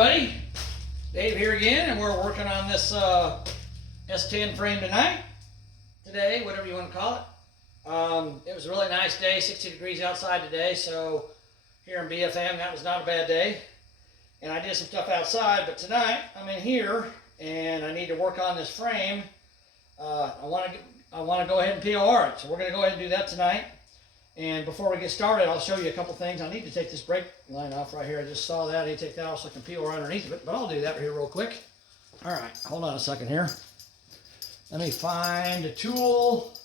everybody, Dave here again, and we're working on this S10 frame today, whatever you want to call it. It was a really nice day, 60 degrees outside today, so here in BFM that was not a bad day. And I did some stuff outside, but tonight I'm in here and I need to work on this frame. I want to go ahead and POR it, so we're going to go ahead and do that tonight. And before we get started, I'll show you a couple things. I need to take this brake line off right here. I just saw that. I need to take that off so I can POR underneath of it, but I'll do that here real quick. All right, hold on a second here. Let me find a tool.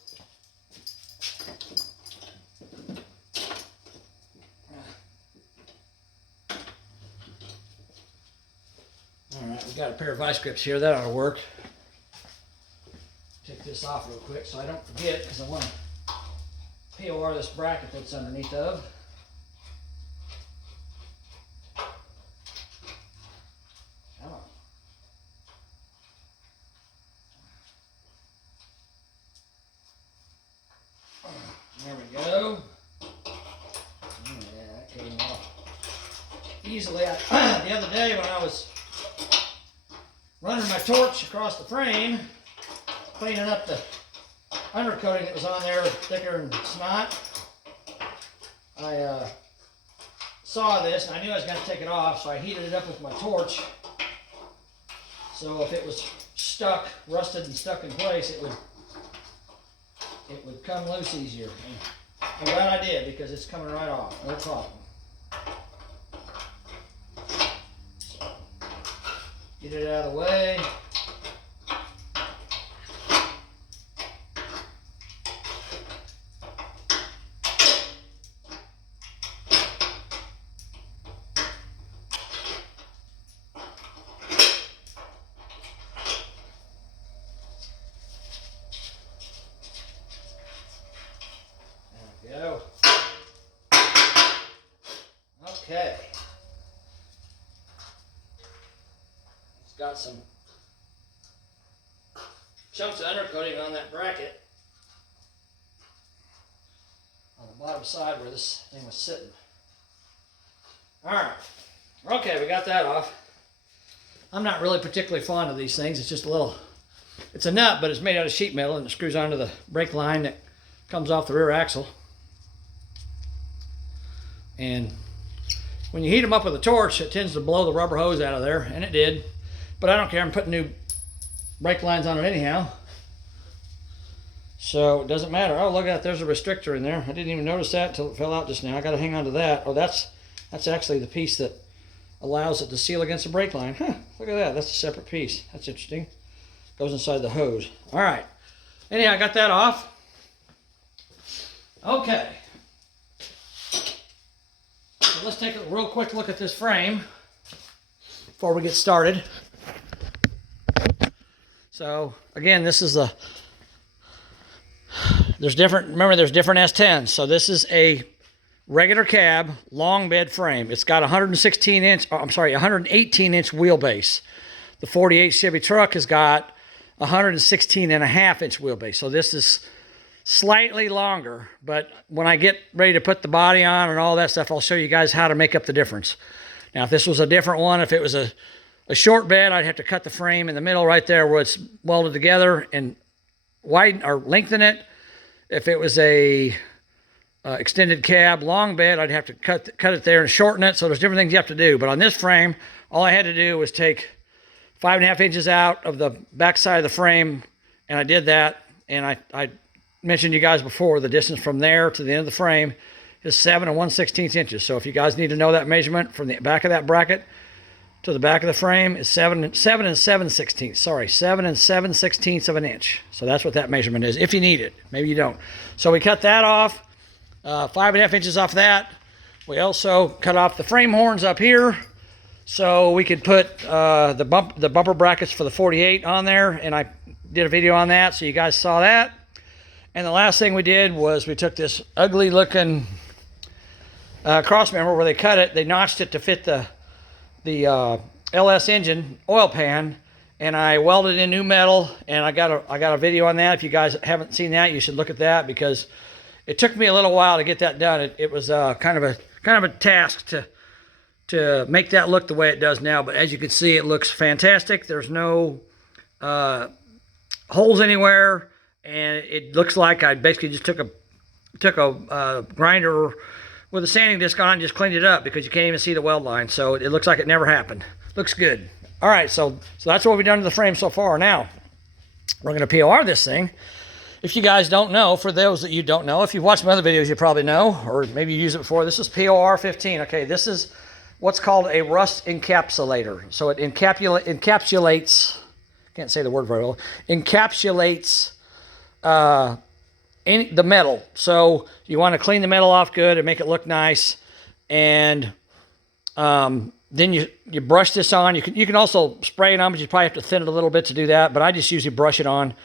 All right, we got a pair of vice grips here. That ought to work. Take this off real quick so I don't forget, because I want to POR this bracket that's underneath of. Come on. There we go. Yeah, that came off easily. The other day when I was running my torch across the frame, cleaning up the undercoating that was on there, thicker than snot, I saw this and I knew I was going to take it off, so I heated it up with my torch. So if it was stuck, rusted and stuck in place, it would come loose easier. And I'm glad I did, because it's coming right off, no problem. So, get it out of the way. Go. Okay. It's got some chunks of undercoating on that bracket on the bottom side where this thing was sitting. Alright. Okay, we got that off. I'm not really particularly fond of these things. It's just a little, it's a nut, but it's made out of sheet metal and it screws onto the brake line that comes off the rear axle. And when you heat them up with a torch, it tends to blow the rubber hose out of there, and it did. But I don't care, I'm putting new brake lines on it anyhow. So it doesn't matter. Oh, look at that, there's a restrictor in there. I didn't even notice that until it fell out just now. I gotta hang on to that. Oh, that's actually the piece that allows it to seal against the brake line. Huh, look at that, that's a separate piece. That's interesting. Goes inside the hose. All right, anyhow, I got that off. Okay. So let's take a real quick look at this frame before we get started. So again, this is there's different S10s. So this is a regular cab long bed frame. It's got 118 inch wheelbase. The 48 Chevy truck has got 116.5 inch wheelbase. So this is slightly longer, but when I get ready to put the body on and all that stuff, I'll show you guys how to make up the difference. Now, if this was a different one, if it was a short bed, I'd have to cut the frame in the middle right there where it's welded together and widen or lengthen it. If it was a extended cab long bed, I'd have to cut it there and shorten it. So there's different things you have to do. But on this frame, all I had to do was take 5.5 inches out of the back side of the frame, and I did that. And I mentioned to you guys before, the distance from there to the end of the frame is 7 1/16 inches. So if you guys need to know that measurement from the back of that bracket to the back of the frame is 7 7/16. Sorry, 7 7/16 of an inch. So that's what that measurement is, if you need it. Maybe you don't. So we cut that off, 5.5 inches off that. We also cut off the frame horns up here, so we could put the bumper brackets for the 48 on there, and I did a video on that, so you guys saw that. And the last thing we did was we took this ugly looking cross member where they cut it, they notched it to fit the LS engine oil pan, and I welded in new metal, and I got a video on that. If you guys haven't seen that, you should look at that, because it took me a little while to get that done. It was kind of a task to make that look the way it does now. But as you can see, it looks fantastic. There's no holes anywhere, and it looks like I basically just took a grinder with a sanding disc on and just cleaned it up, because you can't even see the weld line. So it looks like it never happened. Looks good. All right, so that's what we've done to the frame so far. Now we're going to POR this thing. If you guys don't know, for those that you don't know, if you've watched my other videos, you probably know, or maybe you used it before. This is POR15. Okay, this is what's called a rust encapsulator. So it encapsulates, can't say the word very well, encapsulates the metal. So you want to clean the metal off good and make it look nice. And then you brush this on. You can also spray it on, but you probably have to thin it a little bit to do that. But I just usually brush it on.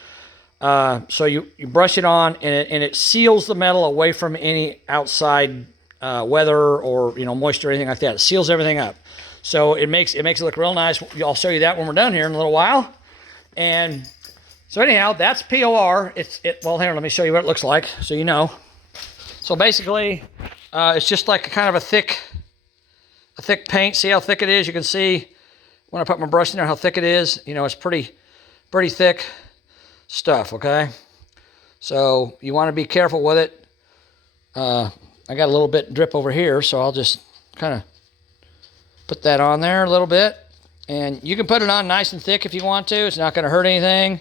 So you brush it on, and it seals the metal away from any outside weather or moisture or anything like that. It seals everything up. So it makes it look real nice. I'll show you that when we're done here in a little while. And so anyhow, that's POR. Well, here, let me show you what it looks like so you know. So basically, it's just like a kind of a thick paint. See how thick it is? You can see when I put my brush in there how thick it is. It's pretty thick stuff, okay? So you want to be careful with it. I got a little bit drip over here, so I'll just kind of put that on there a little bit. And you can put it on nice and thick if you want to. It's not going to hurt anything.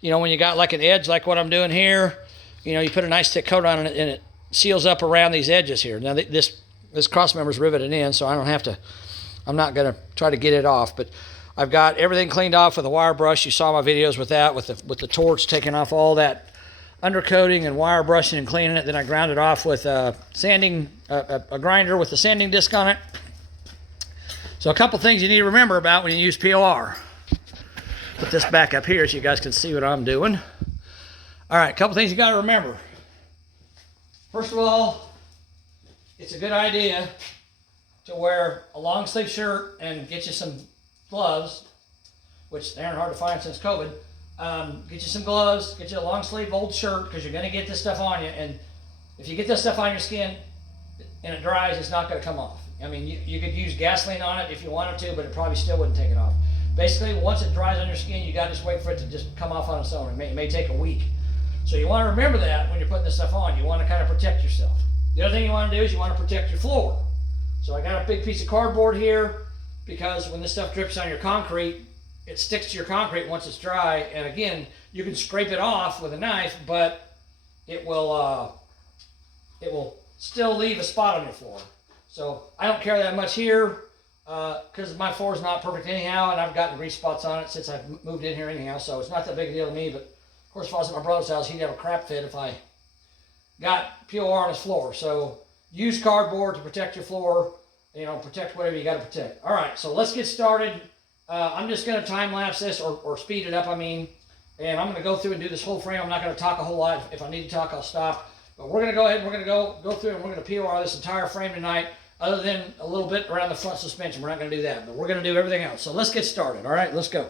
When you got like an edge like what I'm doing here, you put a nice thick coat on it, and it seals up around these edges here. Now this cross member is riveted in, so I'm not going to try to get it off, but I've got everything cleaned off with a wire brush. You saw my videos with that, with the torch, taking off all that undercoating and wire brushing and cleaning it. Then I ground it off with a grinder with a sanding disc on it. So a couple things you need to remember about when you use POR. Put this back up here so you guys can see what I'm doing. All right, a couple things you got to remember. First of all, it's a good idea to wear a long sleeve shirt and get you some gloves, which they aren't hard to find since COVID. Get you some gloves, get you a long sleeve old shirt, because you're going to get this stuff on you. And if you get this stuff on your skin and it dries, it's not going to come off. I mean, you could use gasoline on it if you wanted to, but it probably still wouldn't take it off. Basically, once it dries on your skin, you got to just wait for it to just come off on its own. It may take a week. So you want to remember that when you're putting this stuff on. You want to kind of protect yourself. The other thing you want to do is you want to protect your floor. So I got a big piece of cardboard here, because when this stuff drips on your concrete, it sticks to your concrete once it's dry. And again, you can scrape it off with a knife, but it will still leave a spot on your floor. So I don't care that much here, because my floor is not perfect anyhow, and I've gotten grease spots on it since I've moved in here anyhow, so it's not that big a deal to me. But of course, if I was at my brother's house, he'd have a crap fit if I got POR on his floor. So use cardboard to protect your floor. Protect whatever you got to protect. All right, so let's get started. I'm just going to time lapse this, or speed it up, and I'm going to go through and do this whole frame. I'm not going to talk a whole lot. If I need to talk, I'll stop. But we're going to go ahead and we're going to go through and we're going to POR this entire frame tonight, other than a little bit around the front suspension. We're not going to do that, but we're going to do everything else. So let's get started. All right, let's go.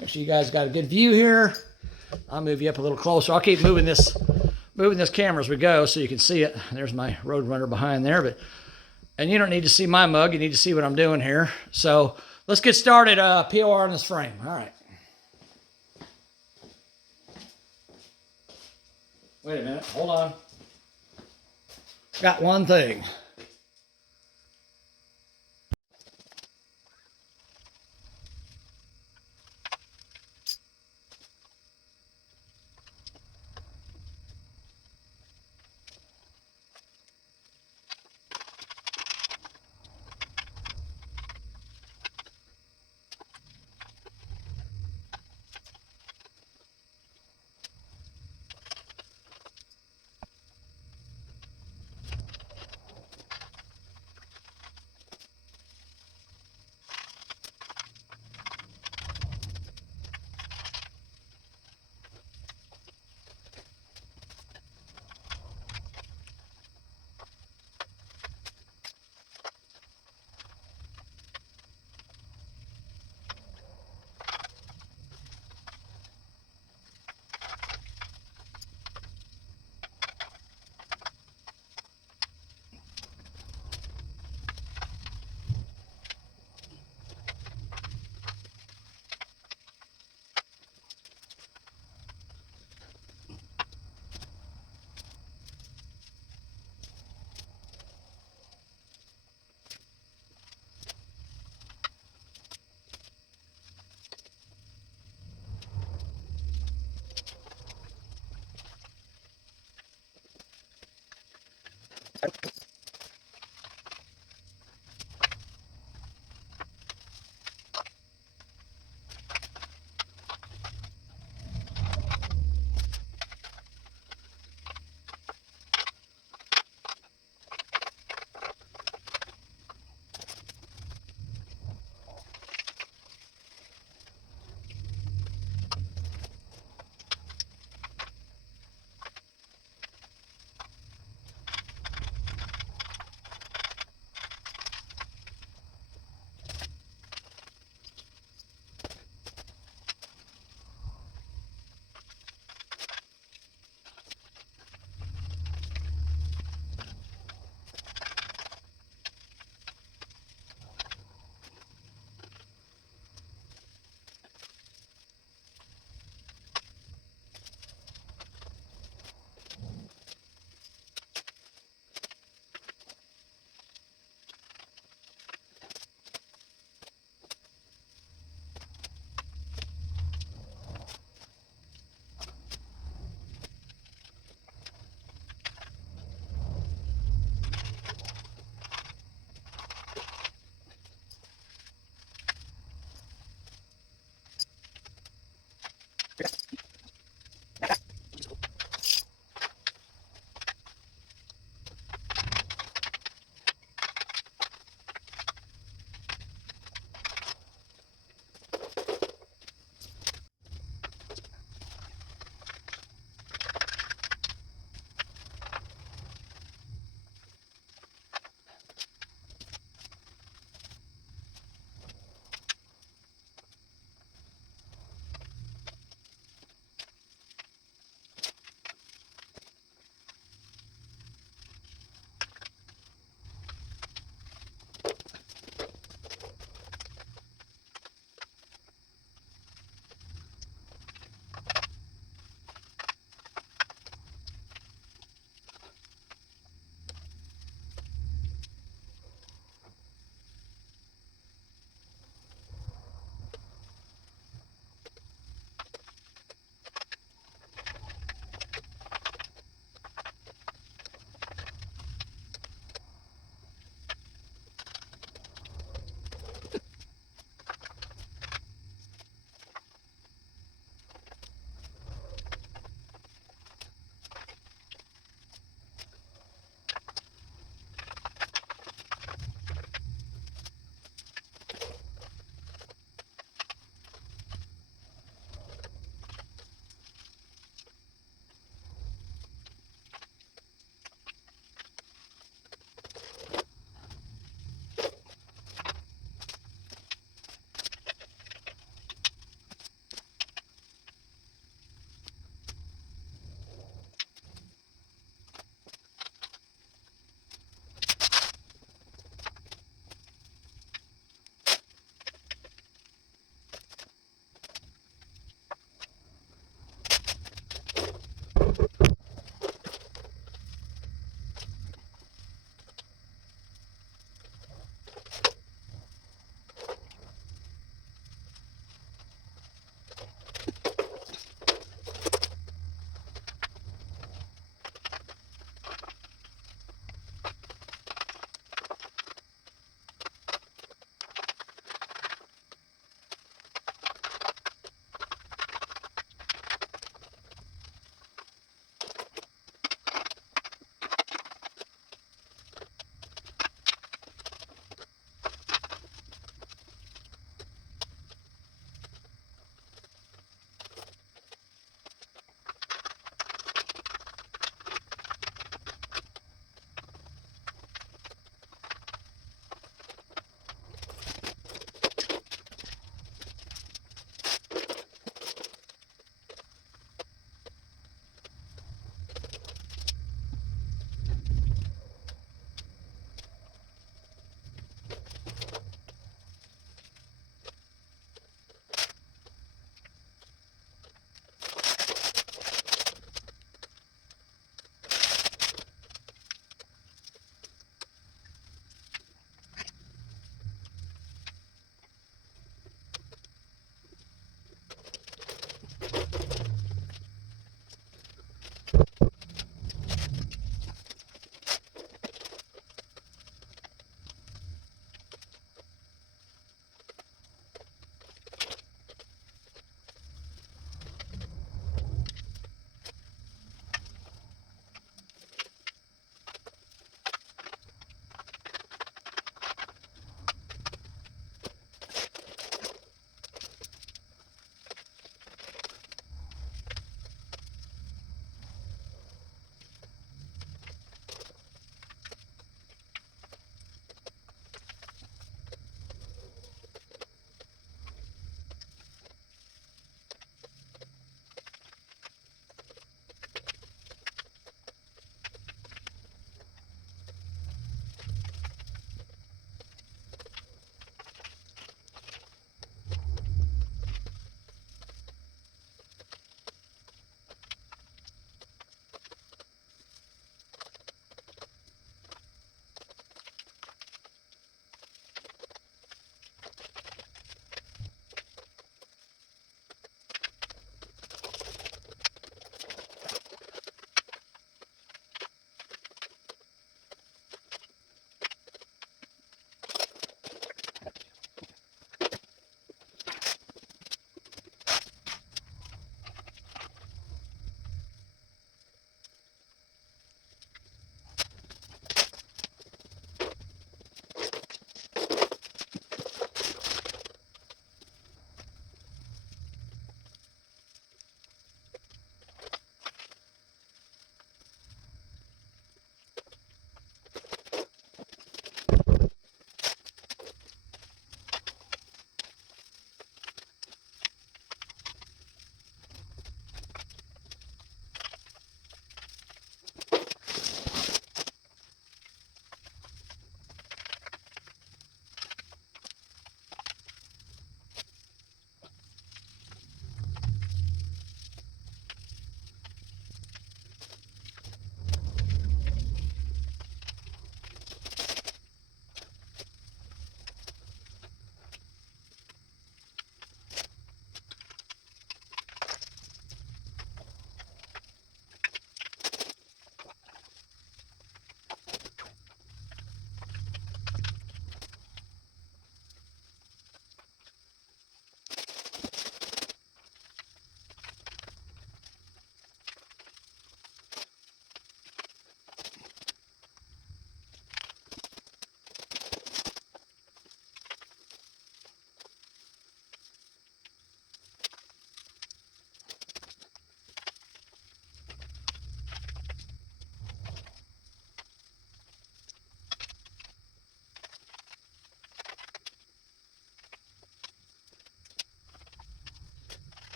Make sure you guys got a good view here. I'll move you up a little closer. I'll keep moving this camera as we go so you can see it. There's my Road Runner behind there, and you don't need to see my mug. You need to see what I'm doing here. So let's get started POR on this frame. All right. Wait a minute. Hold on. Got one thing.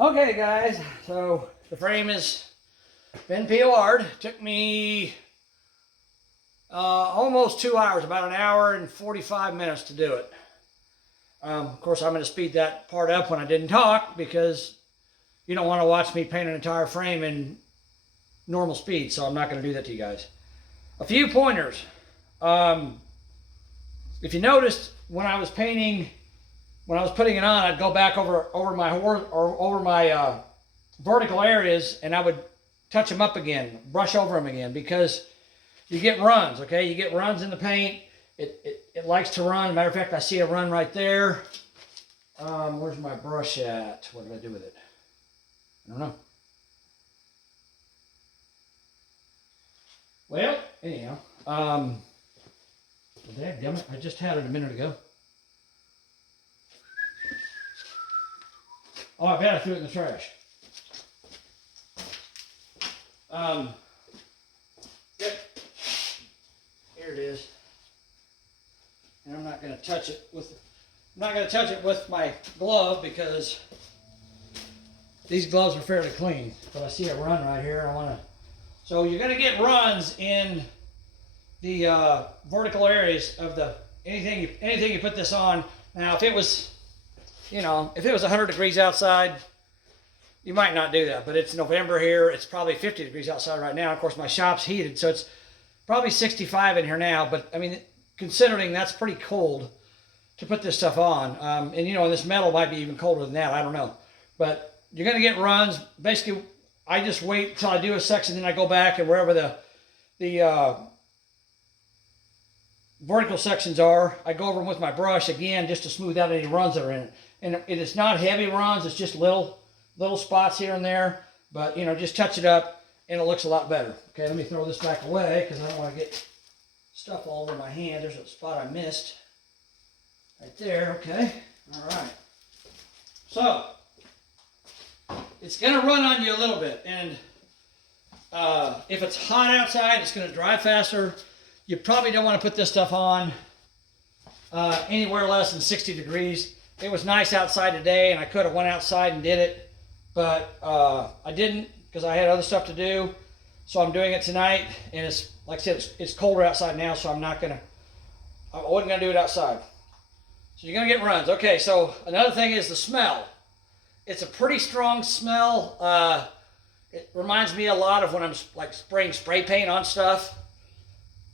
Okay, guys, so the frame has been POR'd. Took me almost 2 hours, about an hour and 45 minutes to do it. Of course, I'm going to speed that part up when I didn't talk, because you don't want to watch me paint an entire frame in normal speed, so I'm not going to do that to you guys. A few pointers. If you noticed, when I was painting, when I was putting it on, I'd go back over my vertical areas, and I would touch them up again, brush over them again, because you get runs, okay? You get runs in the paint. It likes to run. Matter of fact, I see a run right there. Where's my brush at? What did I do with it? I don't know. Well, anyhow, damn it, I just had it a minute ago. Oh, I bet I threw it in the trash. Yep. Here it is. And I'm not going to touch it with my glove, because these gloves are fairly clean. But I see a run right here. So you're going to get runs in the vertical areas of the anything you put this on. Now, if it was, if it was 100 degrees outside, you might not do that. But it's November here. It's probably 50 degrees outside right now. Of course, my shop's heated, so it's probably 65 in here now. But I mean, considering that's pretty cold to put this stuff on, and this metal might be even colder than that. I don't know, but you're going to get runs. Basically, I just wait till I do a section, then I go back, and wherever the vertical sections are, I go over them with my brush again, just to smooth out any runs that are in it. And it's not heavy runs; it's just little spots here and there. But just touch it up, and it looks a lot better. Okay, let me throw this back away, because I don't want to get stuff all over my hand. There's a spot I missed right there. Okay, all right. So it's going to run on you a little bit, and if it's hot outside, it's going to dry faster. You probably don't want to put this stuff on anywhere less than 60 degrees. It was nice outside today, and I could have went outside and did it, but I didn't, because I had other stuff to do. So I'm doing it tonight, and it's, like I said, it's colder outside now, so I wasn't gonna do it outside. So you're gonna get runs. Okay, so another thing is the smell. It's a pretty strong smell. It reminds me a lot of when I'm like spraying spray paint on stuff.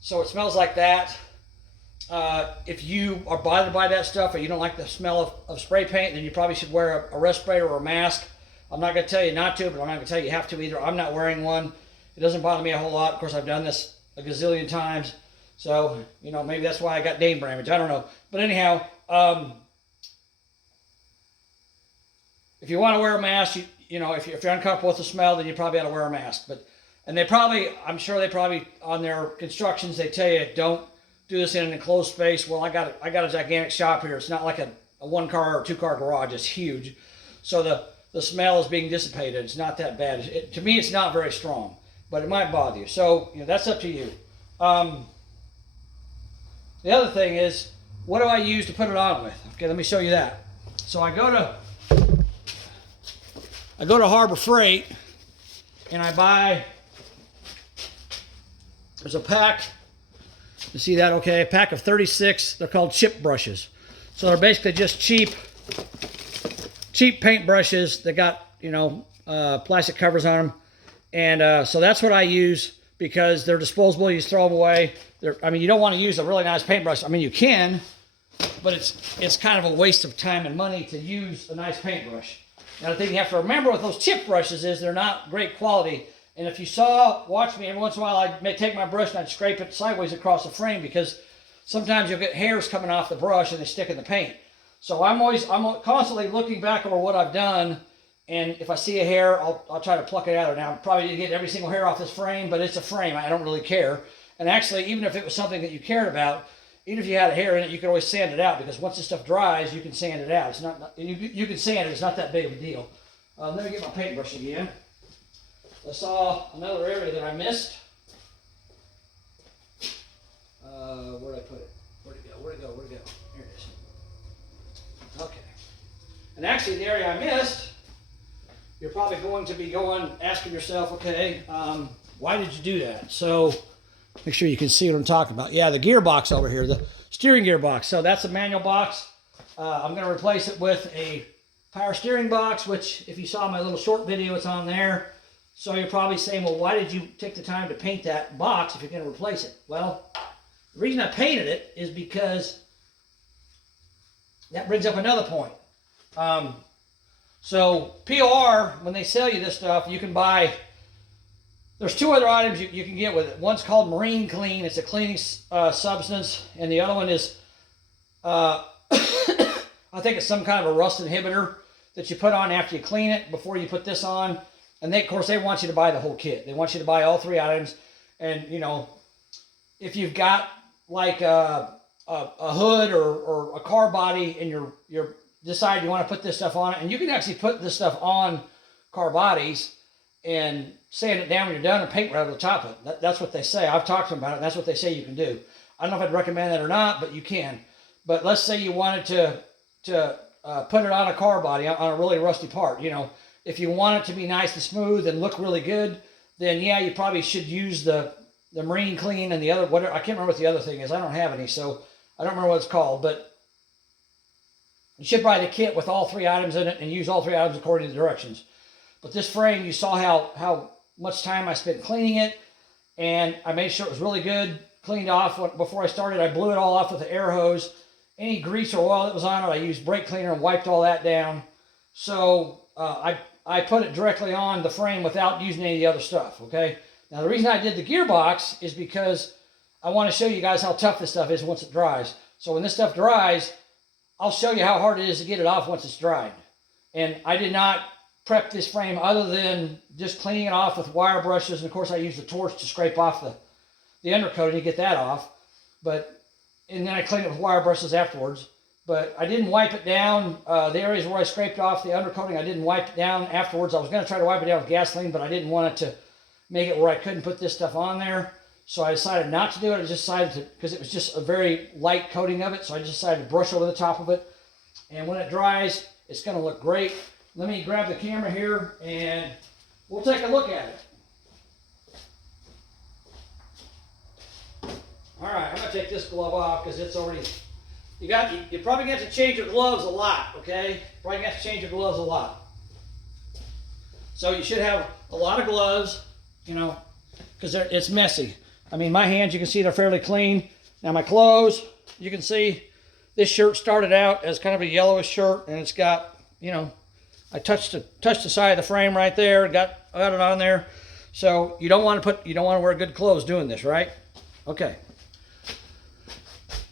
So it smells like that. If you are bothered by that stuff, or you don't like the smell of spray paint, then you probably should wear a respirator or a mask. I'm not going to tell you not to, but I'm not going to tell you have to either. I'm not wearing one. It doesn't bother me a whole lot. Of course, I've done this a gazillion times. So, maybe that's why I got name damage. I don't know. But anyhow, if you want to wear a mask, if you're uncomfortable with the smell, then you probably ought to wear a mask. And I'm sure they probably, on their instructions, they tell you, don't do this in an enclosed space. Well, I got a gigantic shop here. It's not like a 1-car or 2-car garage. It's huge. So the smell is being dissipated. It's not that bad. To me, it's not very strong, but it might bother you. So, that's up to you. The other thing is, what do I use to put it on with? Okay, let me show you that. So I go to Harbor Freight, and I buy, there's a pack, you see that, okay? A pack of 36, they're called chip brushes. So they're basically just cheap paint brushes that got, plastic covers on them. And so that's what I use, because they're disposable. You just throw them away. You don't want to use a really nice paintbrush. You can, but it's kind of a waste of time and money to use a nice paintbrush. Now, the thing you have to remember with those chip brushes is they're not great quality. And if you watch me, every once in a while, I may take my brush and I'd scrape it sideways across the frame, because sometimes you'll get hairs coming off the brush and they stick in the paint. So I'm constantly looking back over what I've done, and if I see a hair, I'll try to pluck it out of there. Now, I'm probably going to get every single hair off this frame, but it's a frame. I don't really care. And actually, even if it was something that you cared about, even if you had a hair in it, you could always sand it out, because once this stuff dries, you can sand it out. It's not you can sand it. It's not that big of a deal. Let me get my paintbrush again. I saw another area that I missed. Where did I put it? Where'd it go? Here it is. Okay. And actually, the area I missed you're probably going to be asking yourself, okay, why did you do that? So make sure you can see what I'm talking about. Yeah, the gearbox over here, the steering gearbox. So that's a manual box. I'm going to replace it with a power steering box, which if you saw my little short video, it's on there. So you're probably saying, well, why did you take the time to paint that box if you're going to replace it? Well, the reason I painted it is because that brings up another point. So POR, when they sell you this stuff, you can buy, there's two other items you can get with it. One's called Marine Clean. It's a cleaning substance. And the other one is, I think it's some kind of a rust inhibitor that you put on after you clean it before you put this on. And they, of course, they want you to buy the whole kit. They want you to buy all three items. And, you know, if you've got like a hood or a car body and you're decide you want to put this stuff on it, and you can actually put this stuff on car bodies and sand it down when you're done and paint right over the top of it. That's what they say. I've talked to them about it, and that's what they say you can do. I don't know if I'd recommend that or not, but you can. But let's say you wanted to put it on a car body, on a really rusty part. You know, if you want it to be nice and smooth and look really good, then yeah, you probably should use the Marine Clean and the other, whatever. I can't remember what the other thing is. I don't have any, so I don't remember what it's called, but you should buy the kit with all three items in it and use all three items according to the directions. But this frame, you saw how much time I spent cleaning it, and I made sure it was really good, cleaned off. Before I started, I blew it all off with the air hose. Any grease or oil that was on it, I used brake cleaner and wiped all that down. So I put it directly on the frame without using any of the other stuff, okay? Now, the reason I did the gearbox is because I want to show you guys how tough this stuff is once it dries. So when this stuff dries, I'll show you how hard it is to get it off once it's dried. And I did not prep this frame other than just cleaning it off with wire brushes. And of course I used the torch to scrape off the undercoating to get that off. And then I cleaned it with wire brushes afterwards. But I didn't wipe it down. The areas where I scraped off the undercoating, I didn't wipe it down afterwards. I was going to try to wipe it down with gasoline, but I didn't want it to make it where I couldn't put this stuff on there. So I decided not to do it. I just decided to, because it was just a very light coating of it. So I just decided to brush over the top of it. And when it dries, it's going to look great. Let me grab the camera here and we'll take a look at it. All right, I'm going to take this glove off because it's already, you're probably going to have to change your gloves a lot, okay? Probably going to have to change your gloves a lot. So you should have a lot of gloves, you know, because it's messy. I mean, my hands, you can see they're fairly clean. Now my clothes, you can see this shirt started out as kind of a yellowish shirt, and it's got, you know, I touched the side of the frame right there, got it on there. So you don't want to wear good clothes doing this, right? Okay.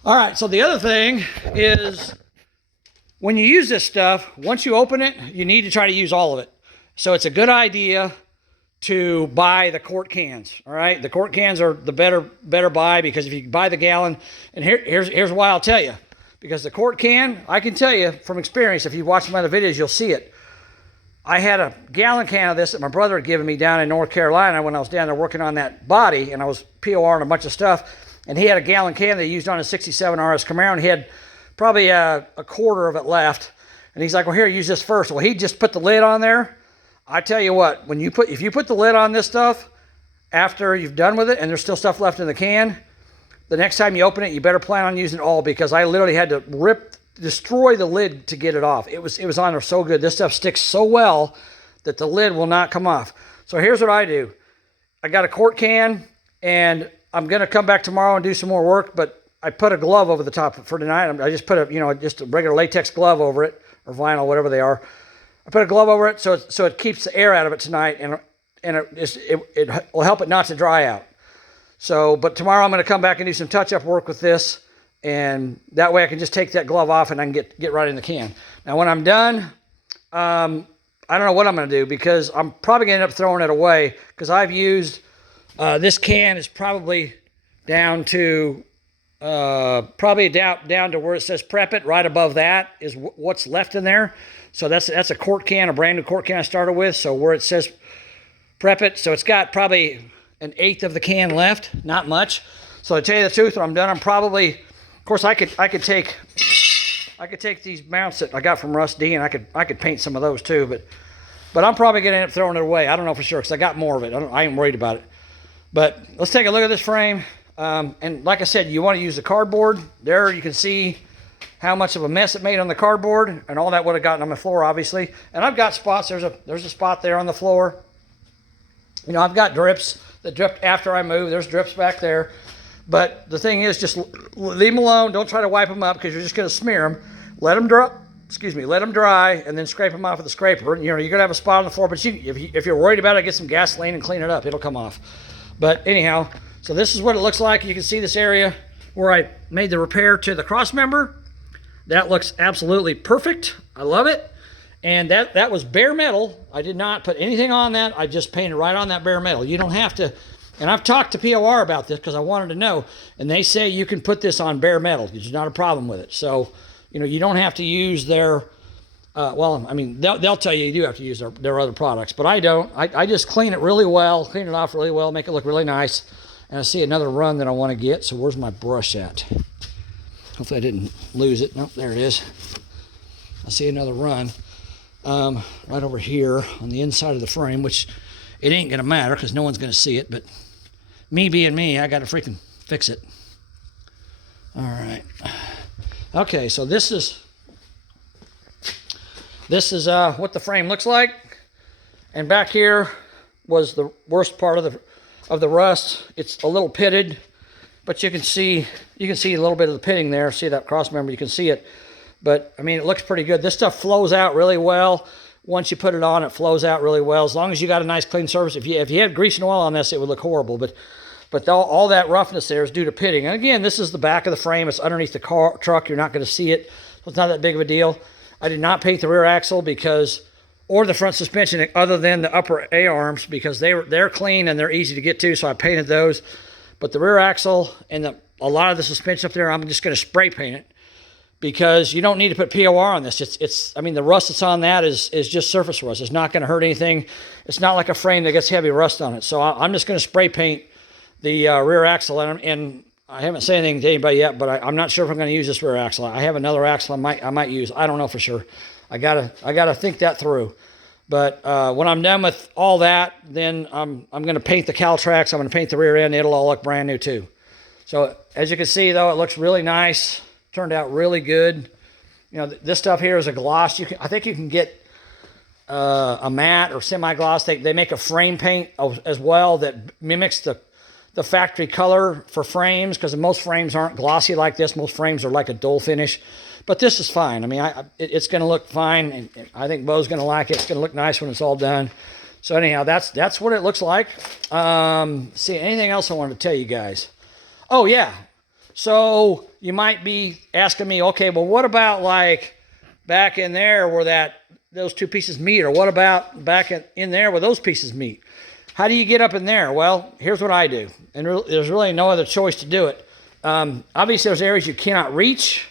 All right, so the other thing is when you use this stuff, once you open it, you need to try to use all of it. So it's a good idea to buy the quart cans, all right? The quart cans are the better buy, because if you buy the gallon, and here's why I'll tell you. Because the quart can, I can tell you from experience, if you watch my other videos, you'll see it. I had a gallon can of this that my brother had given me down in North Carolina when I was down there working on that body, and I was PORing a bunch of stuff, and he had a gallon can that he used on his 67 RS Camaro, and he had probably a quarter of it left. And he's like, well, here, use this first. Well, he just put the lid on there. I tell you what, if you put the lid on this stuff after you've done with it and there's still stuff left in the can, the next time you open it, you better plan on using it all, because I literally had to destroy the lid to get it off. It was on there so good. This stuff sticks so well that the lid will not come off. So here's what I do. I got a quart can, and I'm going to come back tomorrow and do some more work, but I put a glove over the top for tonight. I just put just a regular latex glove over it, or vinyl, whatever they are. I put a glove over it so it keeps the air out of it tonight, and it will help it not to dry out. So, but tomorrow I'm going to come back and do some touch-up work with this, and that way I can just take that glove off and I can get right in the can. Now, when I'm done, I don't know what I'm going to do, because I'm probably going to end up throwing it away, because I've used, this can is probably down to, down to where it says prep it. Right above that is what's left in there. So that's a quart can, a brand new quart can I started with. So where it says prep it, so it's got probably 1/8 of the can left, not much. So to tell you the truth, when I'm done, I'm probably, of course, I could take these mounts that I got from Russ D, and I could paint some of those too. But But I'm probably going to end up throwing it away. I don't know for sure because I got more of it. I ain't worried about it. But let's take a look at this frame. And like I said, you want to use the cardboard. There you can see how much of a mess it made on the cardboard, and all that would have gotten on the floor, obviously. And I've got spots. There's a spot there on the floor. You know, I've got drips that dripped after I moved. There's drips back there. But the thing is, just leave them alone. Don't try to wipe them up because you're just going to smear them. Let them dry. Let them dry, and then scrape them off with a scraper. You know, you're going to have a spot on the floor, but if you're worried about it, get some gasoline and clean it up. It'll come off. But anyhow, so this is what it looks like. You can see this area where I made the repair to the cross member. That looks absolutely perfect. I love it. And that was bare metal. I did not put anything on that. I just painted right on that bare metal. You don't have to, and I've talked to POR about this because I wanted to know, and they say you can put this on bare metal. There's not a problem with it. So, you know, you don't have to use their, well, I mean, they'll tell you do have to use their other products, but I don't. I just clean it really well, clean it off really well, make it look really nice. And I see another run that I want to get, so where's my brush at? Hopefully I didn't lose it. Nope, there it is. I see another run right over here on the inside of the frame, which it ain't going to matter because no one's going to see it, but me being me, I got to freaking fix it. All right. Okay, so this is what the frame looks like. And back here was the worst part of the rust. It's a little pitted, but you can see a little bit of the pitting there. See that cross member? You can see it. But I mean, it looks pretty good. This stuff flows out really well. Once you put it on, it flows out really well. As long as you got a nice clean surface. If you had grease and oil on this, it would look horrible. But all that roughness there is due to pitting. And again, this is the back of the frame. It's underneath the truck. You're not going to see it. So it's not that big of a deal. I did not paint the rear axle or the front suspension other than the upper A-arms because they're clean and they're easy to get to. So I painted those. But the rear axle and a lot of the suspension up there, I'm just going to spray paint it because you don't need to put POR on this. I mean, the rust that's on that is just surface rust. It's not going to hurt anything. It's not like a frame that gets heavy rust on it. So I'm just going to spray paint the rear axle, and I haven't said anything to anybody yet, but I'm not sure if I'm going to use this rear axle. I have another axle I might use. I don't know for sure. I gotta think that through. But when I'm done with all that, then I'm going to paint the cowl tracks. I'm going to paint the rear end. It'll all look brand new too. So as you can see, though, it looks really nice. Turned out really good. You know, this stuff here is a gloss. I think you can get a matte or semi-gloss. They make a frame paint as well that mimics the factory color for frames, because most frames aren't glossy like this. Most frames are like a dull finish. But this is fine. I mean, it's going to look fine. And I think Bo's going to like it. It's going to look nice when it's all done. So anyhow, that's what it looks like. See, anything else I wanted to tell you guys? Oh, yeah. So you might be asking me, okay, well, what about like back in there where those two pieces meet? Or what about back in there where those pieces meet? How do you get up in there? Well, here's what I do. And there's really no other choice to do it. Obviously, there's areas you cannot reach.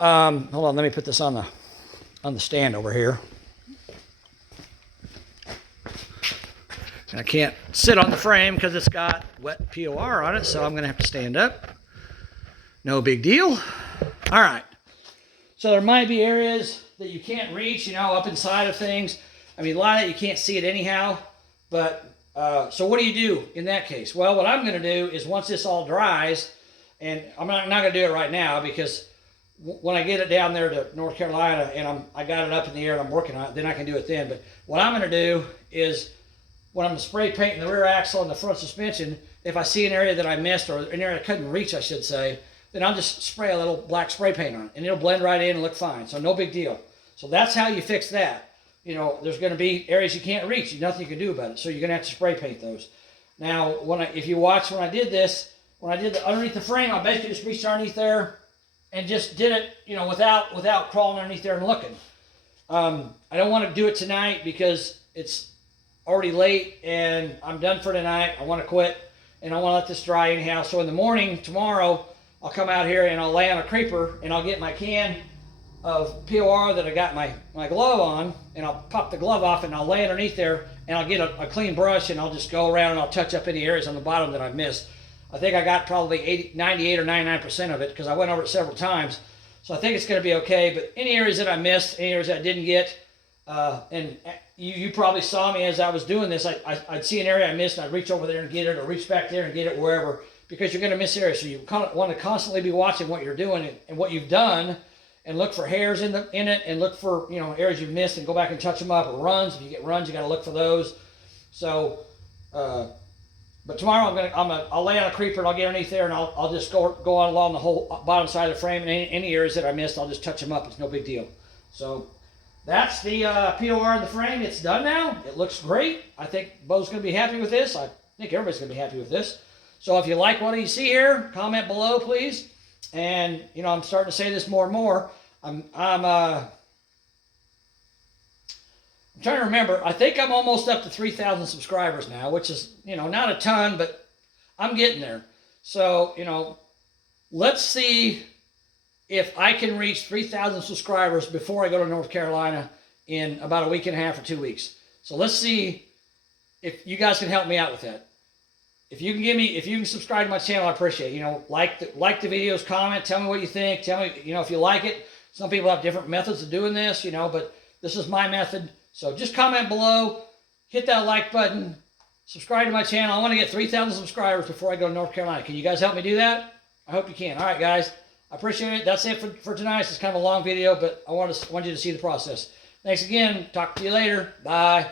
Hold on, let me put this on the stand over here. I can't sit on the frame because it's got wet POR on it, so I'm going to have to stand up. No big deal. All right. So there might be areas that you can't reach, up inside of things. I mean, a lot of it you can't see it anyhow. But, so what do you do in that case? Well, what I'm going to do is once this all dries, and I'm not going to do it right now because when I get it down there to North Carolina and I got it up in the air and I'm working on it, then I can do it then. But what I'm going to do is when I'm spray painting the rear axle and the front suspension, if I see an area that I missed or an area I couldn't reach, I should say, then I'll just spray a little black spray paint on it and it'll blend right in and look fine. So no big deal. So that's how you fix that. There's going to be areas you can't reach. There's nothing you can do about it. So you're going to have to spray paint those. Now, if you watch when I did this, underneath the frame, I basically just reached underneath there and just did it, without crawling underneath there and looking. I don't want to do it tonight because it's already late and I'm done for tonight. I want to quit and I want to let this dry anyhow. So in the morning, tomorrow, I'll come out here and I'll lay on a creeper and I'll get my can of POR that I got my glove on, and I'll pop the glove off and I'll lay underneath there and I'll get a clean brush and I'll just go around and I'll touch up any areas on the bottom that I've missed. I think I got probably 98 or 99% of it because I went over it several times. So I think it's going to be okay, but any areas that I missed, any areas that I didn't get, And you probably saw me as I was doing this. I'd see an area I missed, and I'd reach over there and get it, or reach back there and get it wherever, because you're going to miss areas. So you want to constantly be watching what you're doing and what you've done, and look for hairs in it, and look for areas you've missed, and go back and touch them up. Or runs, if you get runs, you got to look for those. So, but tomorrow I'll lay on a creeper and I'll get underneath there, and I'll just go on along the whole bottom side of the frame, and any areas that I missed, I'll just touch them up. It's no big deal. So that's the POR in the frame. It's done now. It looks great. I think Bo's going to be happy with this. I think everybody's going to be happy with this. So if you like what you see here, comment below, please. And I'm starting to say this more and more. I'm trying to remember. I think I'm almost up to 3,000 subscribers now, which is not a ton, but I'm getting there. So let's see if I can reach 3,000 subscribers before I go to North Carolina in about a week and a half or 2 weeks. So let's see if you guys can help me out with that. If you can subscribe to my channel, I appreciate it. Like the videos, comment, tell me what you think. Tell me, if you like it. Some people have different methods of doing this, but this is my method. So just comment below, hit that like button, subscribe to my channel. I want to get 3,000 subscribers before I go to North Carolina. Can you guys help me do that? I hope you can. All right, guys. I appreciate it. That's it for tonight. It's kind of a long video, but I want you to see the process. Thanks again. Talk to you later. Bye.